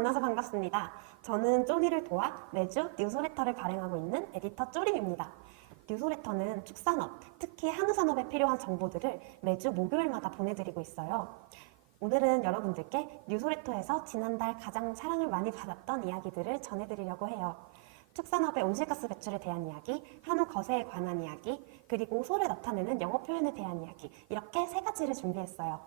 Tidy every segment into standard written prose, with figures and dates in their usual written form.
만나서 반갑습니다. 저는 쪼리를 도와 매주 뉴스레터를 발행하고 있는 에디터 쪼림입니다. 뉴스레터는 축산업, 특히 한우산업에 필요한 정보들을 매주 목요일마다 보내드리고 있어요. 오늘은 여러분들께 뉴스레터에서 지난달 가장 사랑을 많이 받았던 이야기들을 전해드리려고 해요. 축산업의 온실가스 배출에 대한 이야기, 한우 거세에 관한 이야기, 그리고 소를 나타내는 영어 표현에 대한 이야기, 이렇게 세 가지를 준비했어요.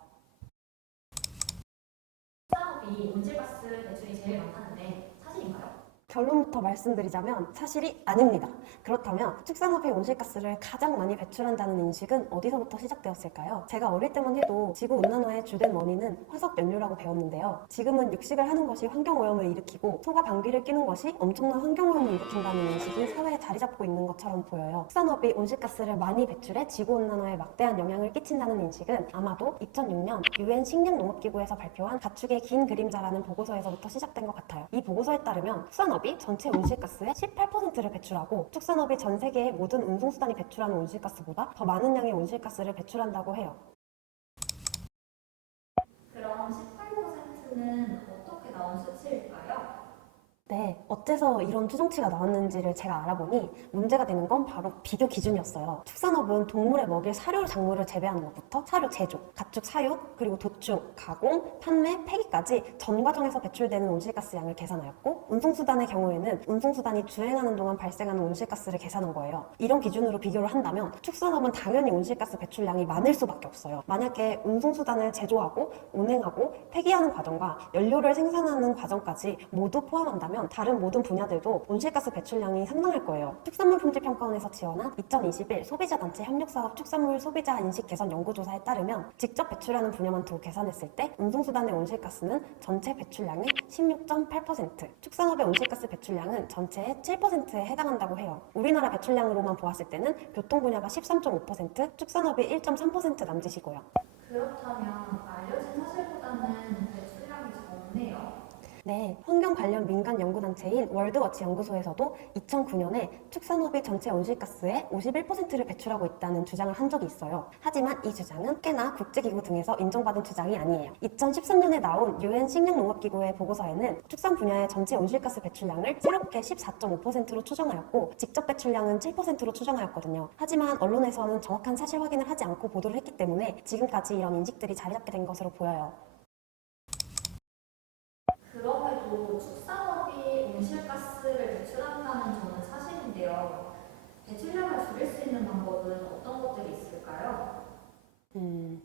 축산업이 온실가스 배출이 제일 많다는데 사실인가요? 결론부터 말씀드리자면 사실이 아닙니다. 그렇다면 축산업이 온실가스를 가장 많이 배출한다는 인식은 어디서부터 시작되었을까요? 제가 어릴 때만 해도 지구온난화의 주된 원인은 화석 연료라고 배웠는데요. 지금은 육식을 하는 것이 환경오염을 일으키고 소가 방귀를 뀌는 것이 엄청난 환경오염을 일으킨다는 인식이 사회에 자리 잡고 있는 것처럼 보여요. 축산업이 온실가스를 많이 배출해 지구온난화에 막대한 영향을 끼친다는 인식은 아마도 2006년 UN 식량농업기구에서 발표한 가축의 긴 그림자라는 보고서에서부터 시작된 것 같아요. 이 보고서에 따르면 축산업이 전체 온실가스의 18%를 배출하고 축산업이 전 세계의 모든 운송수단이 배출하는 온실가스보다 더 많은 양의 온실가스를 배출한다고 해요. 그럼 18%는 어떻게 나온 수치일까요? 네, 어째서 이런 추정치가 나왔는지를 제가 알아보니 문제가 되는 건 바로 비교 기준이었어요. 축산업은 동물에 먹일 사료 작물을 재배하는 것부터 사료 제조, 가축 사육, 그리고 도축, 가공, 판매, 폐기까지 전 과정에서 배출되는 온실가스 양을 계산하였고, 운송수단의 경우에는 운송수단이 주행하는 동안 발생하는 온실가스를 계산한 거예요. 이런 기준으로 비교를 한다면 축산업은 당연히 온실가스 배출량이 많을 수밖에 없어요. 만약에 운송수단을 제조하고 운행하고 폐기하는 과정과 연료를 생산하는 과정까지 모두 포함한다면 다른 모든 분야들도 온실가스 배출량이 상당할 거예요. 축산물 품질 평가원에서 지원한 2021 소비자단체 협력사업 축산물 소비자 인식 개선 연구조사에 따르면 직접 배출하는 분야만 두고 계산했을 때 운송수단의 온실가스는 전체 배출량의 16.8%, 축산업의 온실가스 배출량은 전체의 7%에 해당한다고 해요. 우리나라 배출량으로만 보았을 때는 교통 분야가 13.5%, 축산업이 1.3% 남짓이고요. 그렇다면 알려진 사실보다는 배출량이 적네요. 네, 환경 관련 민간 연구단체인 월드워치 연구소에서도 2009년에 축산업이 전체 온실가스의 51%를 배출하고 있다는 주장을 한 적이 있어요. 하지만 이 주장은 꽤나 국제기구 등에서 인정받은 주장이 아니에요. 2013년에 나온 UN 식량농업기구의 보고서에는 축산 분야의 전체 온실가스 배출량을 새롭게 14.5%로 추정하였고 직접 배출량은 7%로 추정하였거든요. 하지만 언론에서는 정확한 사실 확인을 하지 않고 보도를 했기 때문에 지금까지 이런 인식들이 자리 잡게 된 것으로 보여요. 그럼에도 축산업이 온실가스를 배출한다는 점은 사실인데요. 배출량을 줄일 수 있는 방법은 어떤 것들이 있을까요?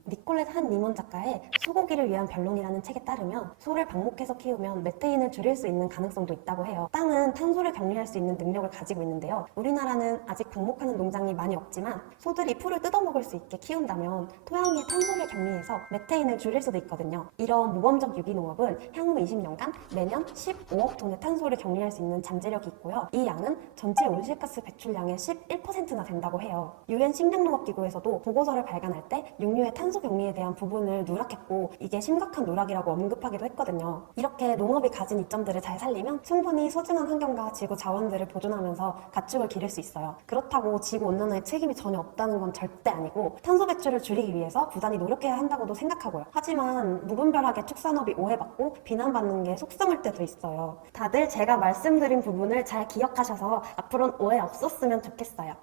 니콜렛 한 니먼 작가의 소고기를 위한 변론이라는 책에 따르면 소를 방목해서 키우면 메테인을 줄일 수 있는 가능성도 있다고 해요. 땅은 탄소를 격리할 수 있는 능력을 가지고 있는데요. 우리나라는 아직 방목하는 농장이 많이 없지만 소들이 풀을 뜯어먹을 수 있게 키운다면 토양의 탄소를 격리해서 메테인을 줄일 수도 있거든요. 이런 모범적 유기농업은 향후 20년간 매년 15억 톤의 탄소를 격리할 수 있는 잠재력이 있고요. 이 양은 전체 온실가스 배출량의 11%나 된다고 해요. UN 식량농업기구에서도 보고서를 발간할 때 육류의 탄소 격리에 대한 부분을 누락했고 이게 심각한 누락이라고 언급하기도 했거든요. 이렇게 농업이 가진 이점들을 잘 살리면 충분히 소중한 환경과 지구 자원들을 보존하면서 가축을 기를 수 있어요. 그렇다고 지구 온난화에 책임이 전혀 없다는 건 절대 아니고 탄소 배출을 줄이기 위해서 부단히 노력해야 한다고도 생각하고요. 하지만 무분별하게 축산업이 오해받고 비난받는 게 속상할 때도 있어요. 다들 제가 말씀드린 부분을 잘 기억하셔서 앞으로는 오해 없었으면 좋겠어요.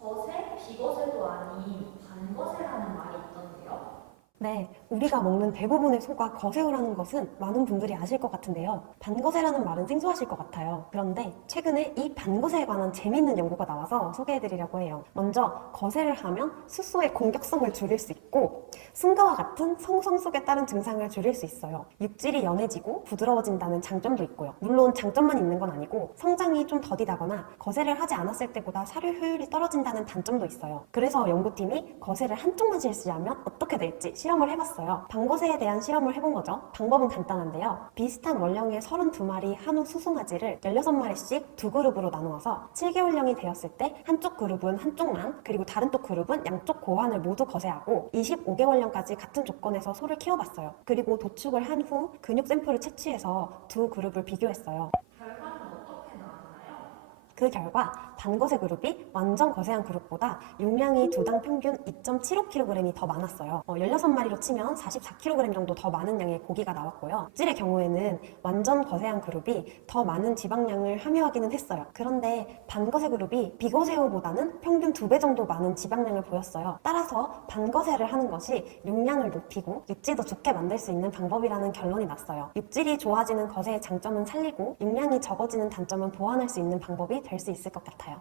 거세, 비거세도 아닌 반거세라는 말이 있던데요. 네, 우리가 먹는 대부분의 소가 거세어라는 것은 많은 분들이 아실 것 같은데요. 반거세라는 말은 생소하실 것 같아요. 그런데 최근에 이 반거세에 관한 재미있는 연구가 나와서 소개해드리려고 해요. 먼저 거세를 하면 숫소의 공격성을 줄일 수 있고 승가와 같은 성성숙에 따른 증상을 줄일 수 있어요. 육질이 연해지고 부드러워진다는 장점도 있고요. 물론 장점만 있는 건 아니고 성장이 좀 더디다거나 거세를 하지 않았을 때보다 사료 효율이 떨어진다는 단점도 있어요. 그래서 연구팀이 거세를 한쪽만 실시하면 어떻게 될지 실험을 해봤어요. 반거세에 대한 실험을 해본 거죠. 방법은 간단한데요. 비슷한 원령의 32마리 한우 수송아지를 16마리씩 두 그룹으로 나누어서 7개월령이 되었을 때 한쪽 그룹은 한쪽만, 그리고 다른 쪽 그룹은 양쪽 고환을 모두 거세하고 25개월령까지 같은 조건에서 소를 키워봤어요. 그리고 도축을 한 후 근육 샘플을 채취해서 두 그룹을 비교했어요. 결과는 어떻게 나왔나요? 그 결과 반거세 그룹이 완전 거세한 그룹보다 용량이 두당 평균 2.75kg이 더 많았어요. 16마리로 치면 44kg 정도 더 많은 양의 고기가 나왔고요. 육질의 경우에는 완전 거세한 그룹이 더 많은 지방량을 함유하기는 했어요. 그런데 반거세 그룹이 비거세어보다는 평균 2배 정도 많은 지방량을 보였어요. 따라서 반거세를 하는 것이 용량을 높이고 육질도 좋게 만들 수 있는 방법이라는 결론이 났어요. 육질이 좋아지는 거세의 장점은 살리고 용량이 적어지는 단점은 보완할 수 있는 방법이 될 수 있을 것 같아요.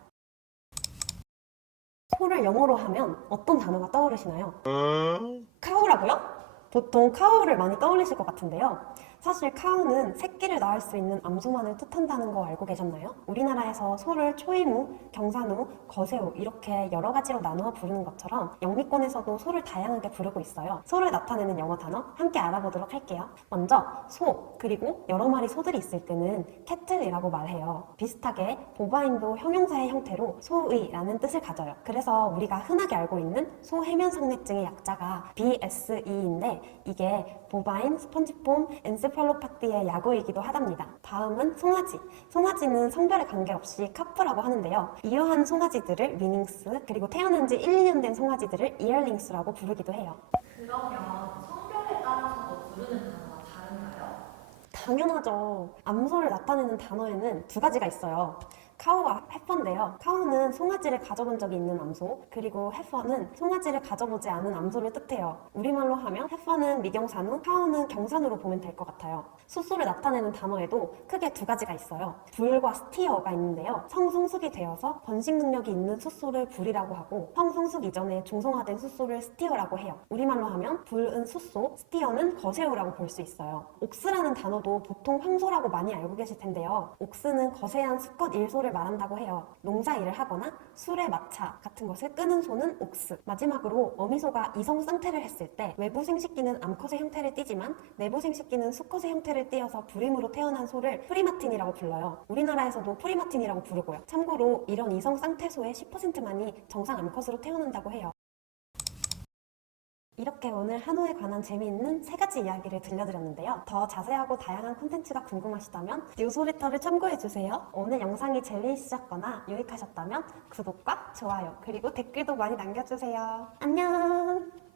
소를 영어로 하면 어떤 단어가 떠오르시나요? 카우라고요? 보통 카우를 많이 떠올리실 것 같은데요. 사실 카우는 새끼를 낳을 수 있는 암소만을 뜻한다는 거 알고 계셨나요? 우리나라에서 소를 초이무, 경산우, 거세우 이렇게 여러 가지로 나누어 부르는 것처럼 영미권에서도 소를 다양하게 부르고 있어요. 소를 나타내는 영어 단어 함께 알아보도록 할게요. 먼저 소, 그리고 여러 마리 소들이 있을 때는 캐틀이라고 말해요. 비슷하게 보바인도 형용사의 형태로 소의라는 뜻을 가져요. 그래서 우리가 흔하게 알고 있는 소해면상맥증의 약자가 BSE인데 이게 보바인 스펀지폼 엔세팔로파티의 약어이기도 하답니다. 다음은 송아지. 송아지는 성별에 관계없이 카프라고 하는데요. 이러한 송아지들을 위닝스, 그리고 태어난 지 1, 2년 된 송아지들을 이얼링스라고 부르기도 해요. 그러면 성별에 따라서도 부르는 단어가 다른가요? 당연하죠. 암소를 나타내는 단어에는 두 가지가 있어요. 카우와 해퍼인데요. 카우는 송아지를 가져본 적이 있는 암소, 그리고 해퍼는 송아지를 가져보지 않은 암소를 뜻해요. 우리말로 하면 해퍼는 미경산우, 카우는 경산우로 보면 될 것 같아요. 숫소를 나타내는 단어에도 크게 두 가지가 있어요. 불과 스티어가 있는데요. 성성숙이 되어서 번식 능력이 있는 숫소를 불이라고 하고 성성숙 이전에 중성화된 숫소를 스티어라고 해요. 우리말로 하면 불은 숫소, 스티어는 거세우라고 볼 수 있어요. 옥스라는 단어도 보통 황소라고 많이 알고 계실 텐데요. 옥스는 거세한 수컷 일소를 말한다고 해요. 농사 일을 하거나 술에 마차 같은 것을 끄는 소는 옥스. 마지막으로 어미소가 이성 상태를 했을 때 외부 생식기는 암컷의 형태를 띠지만 내부 생식기는 수컷의 형태를 띠어서 불임으로 태어난 소를 프리마틴이라고 불러요. 우리나라에서도 프리마틴이라고 부르고요. 참고로 이런 이성 상태소의 10%만이 정상 암컷으로 태어난다고 해요. 이렇게 오늘 한우에 관한 재미있는 3가지 이야기를 들려드렸는데요. 더 자세하고 다양한 콘텐츠가 궁금하시다면 뉴스레터를 참고해주세요. 오늘 영상이 재미있으셨거나 유익하셨다면 구독과 좋아요 그리고 댓글도 많이 남겨주세요. 안녕!